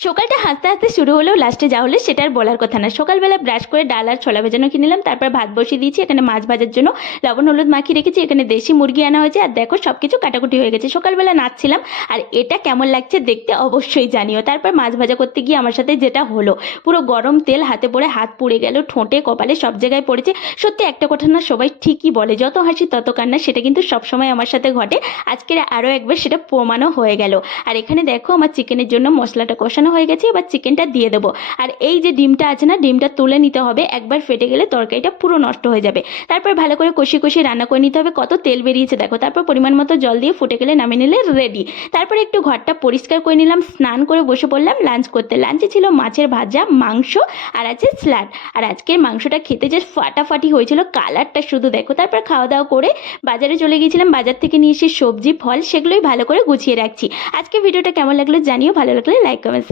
সকালটা হাসতে হাসতে শুরু হলেও লাস্টে যা হলো সেটা আর বলার কথা না। সকালবেলা ব্রাশ করে ডাল আর ছোলা ভেজানো কিনে নিলাম, তারপর ভাত বসিয়ে দিয়েছি। এখানে মাছ ভাজার জন্য লবণ হলুদ মাখিয়ে রেখেছি। এখানে দেশি মুরগি আনা হয়েছে, আর দেখো সব কিছু কাটাকুটি হয়ে গেছে। সকালবেলা নাচছিলাম, আর এটা কেমন লাগছে দেখতে অবশ্যই জানিও। তারপর মাছ ভাজা করতে গিয়ে আমার সাথে যেটা হলো, পুরো গরম তেল হাতে পড়ে হাত পুড়ে গেল, ঠোঁটে কপালে সব জায়গায় পড়েছে। সত্যি একটা কথা না, সবাই ঠিকই বলে যত হাসি তত কান্না, সেটা কিন্তু সবসময় আমার সাথে ঘটে। আজকের আরও একবার সেটা প্রমাণও হয়ে গেল। আর এখানে দেখো আমার চিকেনের জন্য মশলাটা কষানো হয়ে গেছে, এবার চিকেনটা দিয়ে দেবো। আর এই যে ডিমটা আছে না, ডিমটা তুলে নিতে হবে, একবার ফেটে গেলে তরকারিটা পুরো নষ্ট হয়ে যাবে। তারপর ভালো করে কষিয়ে কষিয়ে রান্না করে নিতে হবে। কত তেল বেরিয়েছে দেখো। তারপর পরিমাণ মতো জল দিয়ে ফুটে গেলে নামিয়ে নিলে রেডি। তারপর একটু ঘরটা পরিষ্কার করে নিলাম, স্নান করে বসে পড়লাম লাঞ্চ করতে। লাঞ্চে ছিল মাছের ভাজা, মাংস আর আছে স্যালাড। আর আজকের মাংসটা খেতে যে ফাটাফাটি হয়েছিল, কালারটা শুধু দেখো। তারপর খাওয়া দাওয়া করে বাজারে চলে গিয়েছিলাম, বাজার থেকে নিয়ে এসে সবজি ফল সেগুলোই ভালো করে গুছিয়ে রাখছি। আজকে ভিডিওটা কেমন লাগলো জানিও, ভালো লাগলে লাইক কমেন্ট